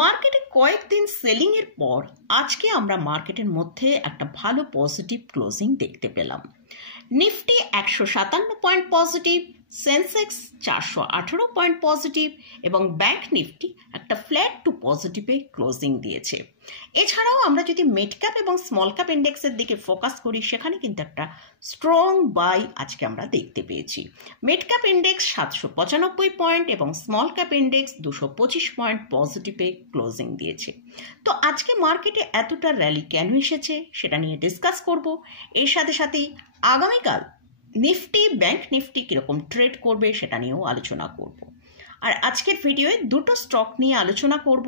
মার্কেটে কয়েকদিন সেলিং এর পর আজকে আমরা মার্কেটের মধ্যে একটা ভালো পজিটিভ ক্লোজিং দেখতে পেলাম। Nifty 157 point positive, Sensex 418 point positive এবং ব্যাংক নিফটি একটা ফ্ল্যাট টু পজিটিভে ক্লোজিং দিয়েছে। এছাড়াও আমরা যদি মিড ক্যাপ এবং স্মল ক্যাপ ইন্ডেক্সের দিকে ফোকাস করি, সেখানে কিন্তু একটা স্ট্রং বাই আজকে আমরা দেখতে পেয়েছি। মিড ক্যাপ ইন্ডেক্স 795 পয়েন্ট এবং স্মল ক্যাপ ইন্ডেক্স 225 পয়েন্ট পজিটিভে ক্লোজিং দিয়েছে। তো আজকে মার্কেটে এতটা র্যালি কেন এসেছে সেটা নিয়ে ডিসকাস করব। এর সাথে সাথেই আগামীকাল নিফটি ব্যাংক নিফটি কীরকম ট্রেড করবে সেটা নিয়েও আলোচনা করব। আর আজকের ভিডিওয়ে দুটো স্টক নিয়ে আলোচনা করব।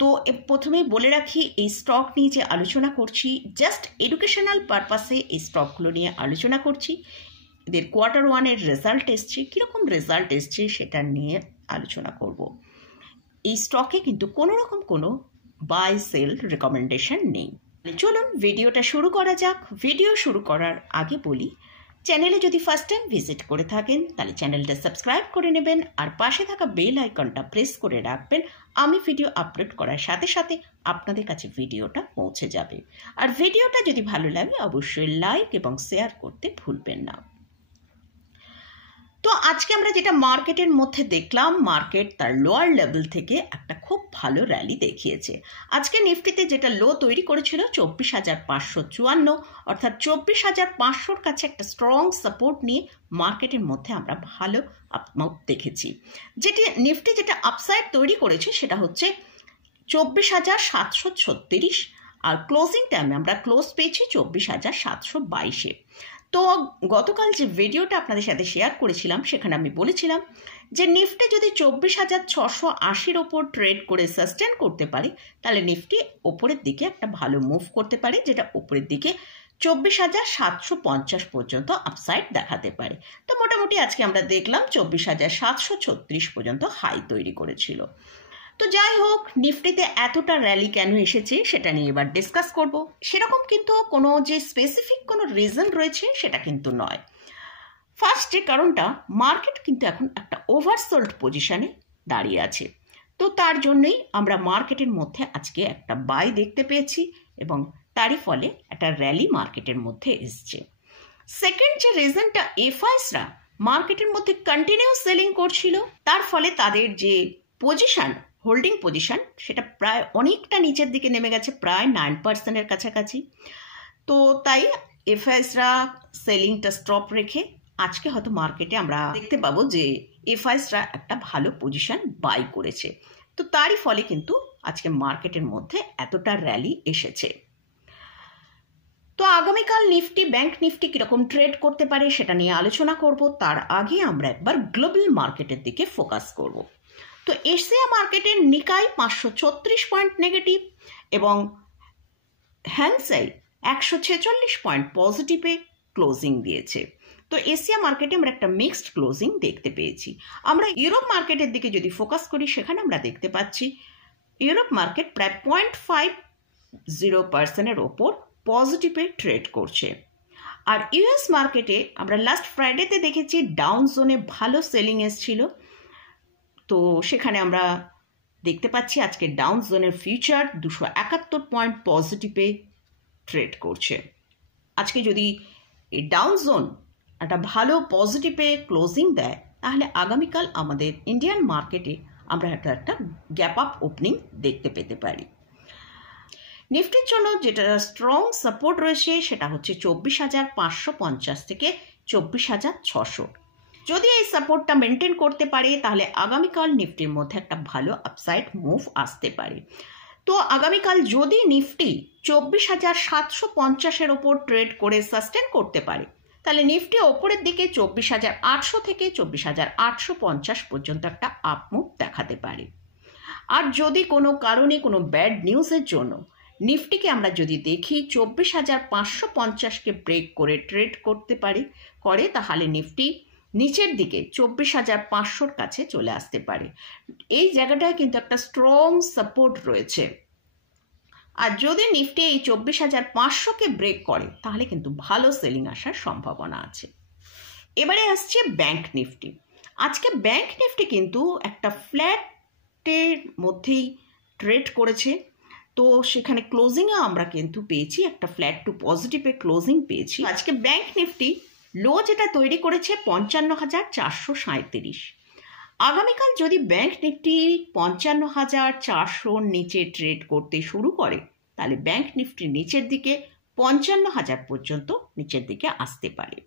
তো প্রথমেই বলে রাখি, এই স্টক নিয়ে যে আলোচনা করছি জাস্ট এডুকেশনাল পারপাসে এই স্টকগুলো নিয়ে আলোচনা করছি। এদের কোয়ার্টার ওয়ানের রেজাল্ট এসছে, কীরকম রেজাল্ট এসছে সেটা নিয়ে আলোচনা করব। এই স্টকে কিন্তু কোনো রকম কোনো বাই সেল রেকমেন্ডেশন নেই। চলুন ভিডিওটা শুরু করা যাক। ভিডিও শুরু করার আগে বলি, চ্যানেলে যদি ফার্স্ট টাইম ভিজিট করে থাকেন তাহলে চ্যানেলটা সাবস্ক্রাইব করে নেবেন আর পাশে থাকা বেল আইকনটা প্রেস করে রাখবেন। আমি ভিডিও আপলোড করার সাথে সাথে আপনাদের কাছে ভিডিওটা পৌঁছে যাবে। আর ভিডিওটা যদি ভালো লাগে অবশ্যই লাইক এবং শেয়ার করতে ভুলবেন না। তো আজকে আমরা যেটা মার্কেটের মধ্যে দেখলাম, মার্কেট তার লোয়ার লেভেল থেকে একটা খুব ভালো র্যালি দেখিয়েছে। আজকে নিফটিতে যেটা লো তৈরি করেছিল 24,554, অর্থাৎ 24,500 কাছে একটা স্ট্রং সাপোর্ট নিয়ে মার্কেটের মধ্যে আমরা ভালো আপমাউট দেখেছি। নিফটি যেটা আপসাইড তৈরি করেছে সেটা হচ্ছে 24,736 আর ক্লোজিং টাইমে আমরা ক্লোজ পেয়েছি 24,722-এ। তো গতকাল যে ভিডিওটা আপনাদের সাথে শেয়ার করেছিলাম সেখানে আমি বলেছিলাম যে নিফটি যদি 24,680-র ওপর ট্রেড করে সাস্টেন করতে পারে তাহলে নিফটি ওপরের দিকে একটা ভালো মুভ করতে পারে, যেটা ওপরের দিকে 24,750 পর্যন্ত আপসাইড দেখাতে পারে। তো মোটামুটি আজকে আমরা দেখলাম 24,736 পর্যন্ত হাই তৈরি করেছিল। তো যাই হোক, নিফটিতে এতটা র্যালি কেন এসেছে সেটা নিয়ে এবার ডিসকাস করব। সেরকম কিন্তু কোনো যে স্পেসিফিক কোনো রিজন রয়েছে সেটা কিন্তু নয়। ফার্স্ট যে কারণটা, মার্কেট কিন্তু এখন একটা ওভারসোল্ড পজিশনে দাঁড়িয়ে আছে। তো তার জন্যই আমরা মার্কেটের মধ্যে আজকে একটা বাই দেখতে পেয়েছি এবং তারই ফলে একটা র্যালি মার্কেটের মধ্যে এসছে। সেকেন্ড যে রিজনটা, এফআইসরা মার্কেটের মধ্যে কন্টিনিউ সেলিং করছিল, তার ফলে তাদের যে পজিশন হোল্ডিং পজিশন সেটা প্রায় অনেকটা নিচের দিকে নেমে গেছে, প্রায় 9%-এর কাছাকাছি। তো তাই এফআইসরা সেলিংটা স্টপ রেখে আজকে হয়তো মার্কেটে আমরা দেখতে পাবো যে এফআইসরা একটা ভালো পজিশন বাই করেছে। তো তারই ফলে কিন্তু আজকে মার্কেটের মধ্যে এতটা র্যালি এসেছে। তো আগামীকাল নিফটি ব্যাংক নিফটি কীরকম ট্রেড করতে পারে সেটা নিয়ে আলোচনা করব। তার আগে আমরা একবার গ্লোবাল মার্কেটের দিকে ফোকাস করব। তো এশিয়া মার্কেটের নিকাই 536 পয়েন্ট নেগেটিভ এবং হ্যাংসেই 146 পয়েন্ট পজিটিভে ক্লোজিং দিয়েছে। তো এশিয়া মার্কেটে আমরা একটা মিক্সড ক্লোজিং দেখতে পেয়েছি। আমরা ইউরোপ মার্কেটের দিকে যদি ফোকাস করি, সেখানে আমরা দেখতে পাচ্ছি ইউরোপ মার্কেট প্রায় 0.50%-এর ওপর পজিটিভে ট্রেড করছে। আর ইউএস মার্কেটে আমরা লাস্ট ফ্রাইডেতে দেখেছি ডাউন জোনে ভালো সেলিং এসেছিল। তো সেখানে আমরা দেখতে পাচ্ছি আজকে ডাউন জোনের ফিউচার 271 পয়েন্ট পজিটিভে ট্রেড করছে। আজকে যদি এই ডাউন জোন একটা ভালো পজিটিভে ক্লোজিং দেয় তাহলে আগামীকাল আমাদের ইন্ডিয়ান মার্কেটে আমরা একটা গ্যাপ আপ ওপেনিং দেখতে পেতে পারি। নিফটির জন্য যেটা স্ট্রং সাপোর্ট রয়েছে সেটা হচ্ছে 24,550 থেকে 24,600। যদি এই সাপোর্টটা মেনটেন করতে পারে তাহলে আগামীকাল নিফটির মধ্যে একটা ভালো আপসাইড মুভ আসতে পারে। তো আগামীকাল যদি নিফটি 24,750-এর ওপর ট্রেড করে সাস্টেন করতে পারে তাহলে নিফটি ওপরের দিকে 24,800 থেকে 24,850 পর্যন্ত একটা আপ মুভ দেখাতে পারে। আর যদি কোনো কারণে কোনো ব্যাড নিউজের জন্য নিফটিকে আমরা যদি দেখি 24,550-কে ব্রেক করে ট্রেড করতে করে তাহলে নিফটি নিচের দিকে 24,500-র কাছে চলে আসতে পারে। এই জায়গাটায় কিন্তু একটা স্ট্রং সাপোর্ট রয়েছে। আর যদি নিফটি এই 24,500-কে ব্রেক করে তাহলে কিন্তু ভালো সেলিং আসার সম্ভাবনা আছে। এবারে আসছে ব্যাংক নিফটি। আজকে ব্যাংক নিফটি কিন্তু একটা ফ্ল্যাট ফ্ল্যাটের মধ্যেই ট্রেড করেছে। তো সেখানে ক্লোজিংয়ে আমরা কিন্তু পেয়েছি একটা ফ্ল্যাট টু পজিটিভে ক্লোজিং পেয়েছি। আজকে ব্যাংক নিফটি লো যেটা তৈরি করেছে 55,437। আগামীকাল যদি ব্যাংক নিফটি 55,400 নিচে ট্রেড করতে শুরু করে তাহলে ব্যাংক নিফটি নিচের দিকে 55,000 পর্যন্ত নিচের দিকে আসতে পারে।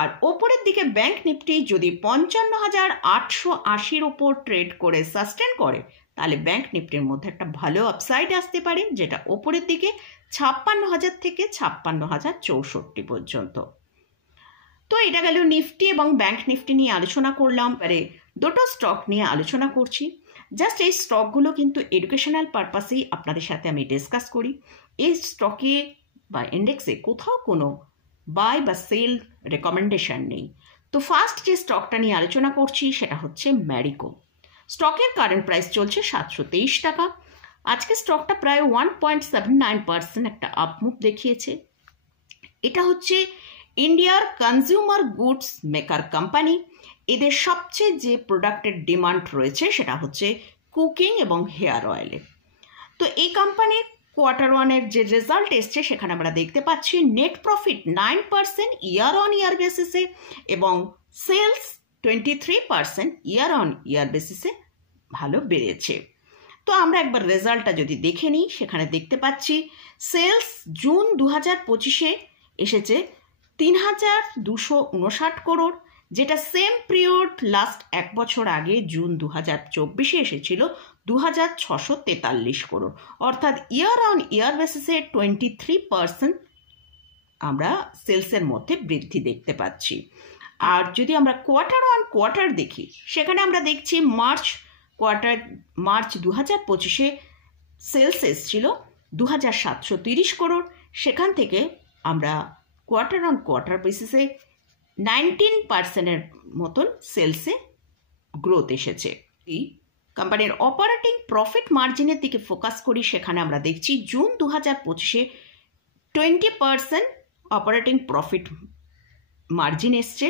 আর ওপরের দিকে ব্যাংক নিফটি যদি 55,880 ওপর ট্রেড করে সাস্টেন করে তাহলে ব্যাংক নিফটির মধ্যে একটা ভালো আপসাইড আসতে পারে, যেটা ওপরের দিকে 56,000 থেকে 56,064 পর্যন্ত। তো এটা গেল নিফটি এবং ব্যাংক নিফটি নিয়ে আলোচনা করলাম। এবারে দুটো স্টক নিয়ে আলোচনা করছি। জাস্ট এই স্টকগুলো কিন্তু এডুকেশনাল পারপাসেই আপনাদের সাথে আমি ডিসকাস করি। এই স্টকে বা ইন্ডেক্সে কোথাও কোনো বাই বা সেল রেকমেন্ডেশন নেই। তো ফার্স্ট যে স্টকটা নিয়ে আলোচনা করছি সেটা হচ্ছে ম্যারিকো। স্টকের কারেন্ট প্রাইস চলছে 723 টাকা। আজকে স্টকটা প্রায় 1.79% একটা আপমুভ দেখিয়েছে। এটা হচ্ছে ইন্ডিয়ার কনজিউমার গুডস মেকার কোম্পানি। এদের সবচেয়ে যে প্রোডাক্টের ডিমান্ড রয়েছে সেটা হচ্ছে কুকিং এবং হেয়ার অয়েলে। তো এই কোম্পানির কোয়ার্টার ওয়ানের যে রেজাল্ট এসছে সেখানে আমরা দেখতে পাচ্ছি নেট প্রফিট 9% ইয়ার অন ইয়ার বেসিসে এবং সেলস 23% ইয়ার অন ইয়ার বেসিসে ভালো বেড়েছে। তো আমরা একবার রেজাল্টটা যদি দেখে নিই, সেখানে দেখতে পাচ্ছি সেলস জুন 2025-এ এসেছে 3,259 করোড়, যেটা সেম পিরিয়ড লাস্ট এক বছর আগে জুন 2024-এ এসেছিল 2,643 করোড়, অর্থাৎ ইয়ার অন ইয়ার বেসিসে 23% আমরা সেলসের মধ্যে বৃদ্ধি দেখতে পাচ্ছি। আর যদি আমরা কোয়ার্টার অন কোয়ার্টার দেখি, সেখানে আমরা দেখছি মার্চ 2025-এ সেলস এসেছিল 2,730 করোড়। সেখান থেকে আমরা কোয়ার্টার অন কোয়ার্টার বেসিসে 19%-এর মতন সেলসে গ্রোথ এসেছে। এই কোম্পানির অপারেটিং প্রফিট মার্জিনের দিকে ফোকাস করি, সেখানে আমরা দেখছি জুন 2025-এ 20% অপারেটিং প্রফিট মার্জিন এসছে।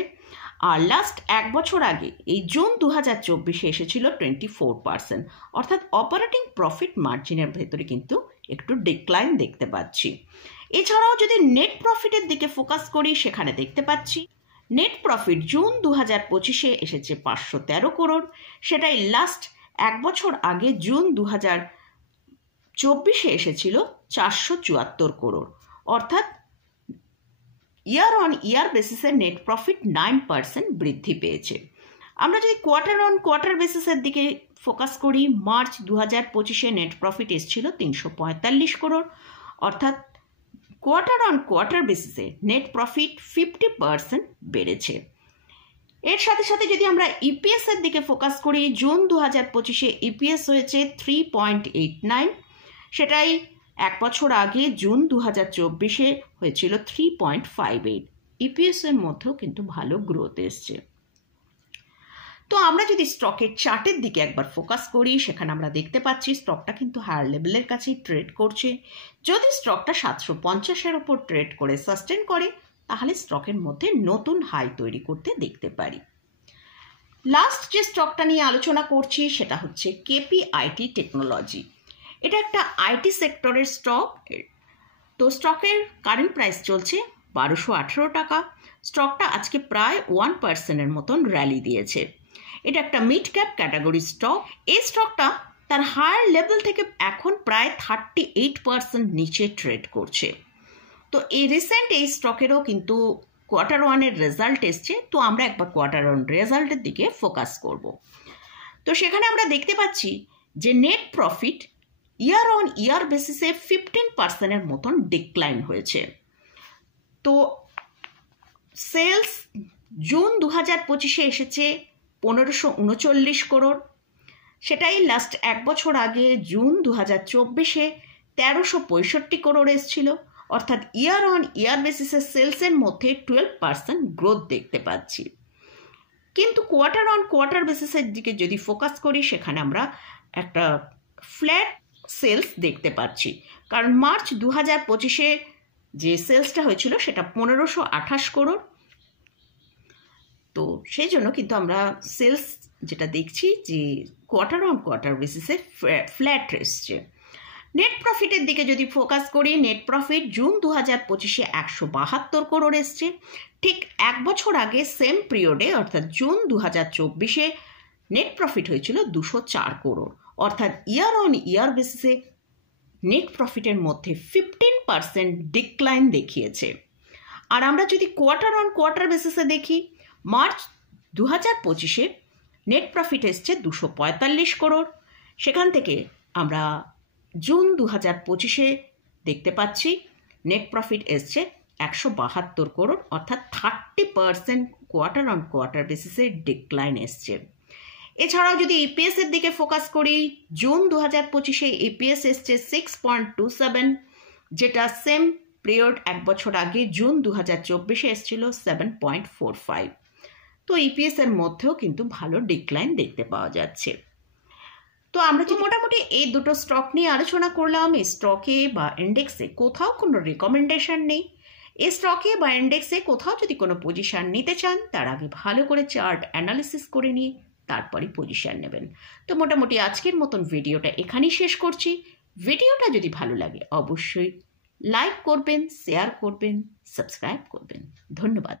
আর লাস্ট এক বছর আগে এই জুন 2024-এ এসেছিল 24%, অর্থাৎ অপারেটিং প্রফিট মার্জিনের ভেতরে কিন্তু একটু ডিক্লাইন দেখতে পাচ্ছি। এছাড়াও যদি নেট প্রফিটের দিকে ফোকাস করি, সেখানে দেখতে পাচ্ছি নেট প্রফিট জুন 2025-এ এসেছে 513 করোড়, সেটাই লাস্ট এক বছর আগে জুন 2024-এ এসেছিল 474 করোড়, অর্থাৎ ইয়ার অন ইয়ার বেসিসে নেট প্রফিট 9% বৃদ্ধি পেয়েছে। আমরা যদি কোয়ার্টার অন কোয়ার্টার বেসিসের দিকে ফোকাস করি, মার্চ 2025-এ নেট প্রফিট এসেছিল 345 করোড়, অর্থাৎ কোয়ার্টার অন কোয়ার্টার বেসিসে নেট প্রফিট 50% বেড়েছে। এর সাথে সাথে যদি আমরা ইপিএস এর দিকে ফোকাস করি, জুন 2025-এ ইপিএস হয়েছে 3.89, সেটাই এক বছর আগে জুন 2024-এ হয়েছিল 3.58। ইপিএস এর মধ্যেও কিন্তু ভালো গ্রোথ এসছে। তো আমরা যদি স্টকের চার্টের দিকে একবার ফোকাস করি, সেখানে আমরা দেখতে পাচ্ছি স্টকটা কিন্তু হায়ার লেভেলের কাছেই ট্রেড করছে। যদি স্টকটা 750-এর ওপর ট্রেড করে সাস্টেন করে তাহলে স্টকের মধ্যে নতুন হাই তৈরি করতে দেখতে পারি। লাস্ট যে স্টকটা নিয়ে আলোচনা করছি সেটা হচ্ছে কেপিআইটি টেকনোলজি। এটা একটা আইটি সেক্টরের স্টক। তো স্টকের কারেন্ট প্রাইস চলছে 1,218 টাকা। স্টকটা আজকে প্রায় 1%-এর মতন র্যালি দিয়েছে। এটা একটা মিড ক্যাপ ক্যাটাগরি স্টক। এই স্টকটা তার হায়ার লেভেল থেকে এখন প্রায় 38% নিচে ট্রেড করছে। তো এই রিসেন্ট এই স্টকেরও কিন্তু কোয়ার্টার ওয়ানের রেজাল্ট এসছে। তো আমরা একবার কোয়ার্টার ওয়ান রেজাল্টের দিকে ফোকাস করব। তো সেখানে আমরা দেখতে পাচ্ছি যে নেট প্রফিট ইয়ার অন ইয়ার বেসিসে 15%-এর মতন ডিক্লাইন হয়েছে। তো সেলস জুন 2025-এ এসেছে 1,539 করোড়, সেটাই লাস্ট এক বছর আগে জুন 2024-এ 1,365 করোড় এসেছিল, অর্থাৎ ইয়ার অন ইয়ার বেসিসে সেলসের মধ্যে 12% গ্রোথ দেখতে পাচ্ছি। কিন্তু কোয়ার্টার অন কোয়ার্টার বেসিসের দিকে যদি ফোকাস করি, সেখানে আমরা একটা ফ্ল্যাট সেলস দেখতে পাচ্ছি, কারণ মার্চ 2025-এ যে সেলসটা হয়েছিল সেটা 1,528 করোড়। তো সেই জন্য কিন্তু আমরা সেলস যেটা দেখছি যে কোয়ার্টার অন কোয়ার্টার বেসিসে ফ্ল্যাট এসছে। নেট প্রফিটের দিকে যদি ফোকাস করি, নেট প্রফিট জুন 2025-এ 172 করোড় এসছে। ঠিক এক বছর আগে সেম পিরিয়ডে অর্থাৎ জুন 2024-এ নেট প্রফিট হয়েছিল 204 করোড়, অর্থাৎ ইয়ার অন ইয়ার বেসিসে নেট প্রফিটের মধ্যে 15% ডিক্লাইন দেখিয়েছে। আর আমরা যদি কোয়ার্টার অন কোয়ার্টার বেসিসে দেখি, মার্চ 2025-এ নেট প্রফিট এসছে 245 করোড়। সেখান থেকে আমরা জুন 2025-এ দেখতে পাচ্ছি নেট প্রফিট এসছে 172 করোড়, অর্থাৎ 30% কোয়ার্টার অন কোয়ার্টার বেসিসে ডিক্লাইন এসছে। এছাড়াও যদি ইপিএস এর দিকে ফোকাস করি, জুন 2025-এ ইপিএস এসছে 6.27, যেটা সেম পিরিয়ড এক বছর আগে জুন 2024-এ এসেছিল 7.45। তো ইপিএস এর মধ্যেও কিন্তু ভালো ডিক্লাইন দেখতে পাওয়া যাচ্ছে। তো আমরা তো মোটামুটি এই দুটো স্টক নিয়ে আলোচনা করলাম। এই স্টকে বা ইন্ডেক্সে কোথাও কোনো রেকমেন্ডেশন নেই। এই স্টকে বা ইন্ডেক্সে কোথাও যদি কোনো পজিশন নিতে চান, তার আগে ভালো করে চার্ট অ্যানালিসিস করে নিয়ে তারপরে পজিশন নেবেন। তো মোটামুটি আজকের মতন ভিডিওটা এখানেই শেষ করছি। ভিডিওটা যদি ভালো লাগে অবশ্যই লাইক করবেন, শেয়ার করবেন, সাবস্ক্রাইব করবেন। ধন্যবাদ।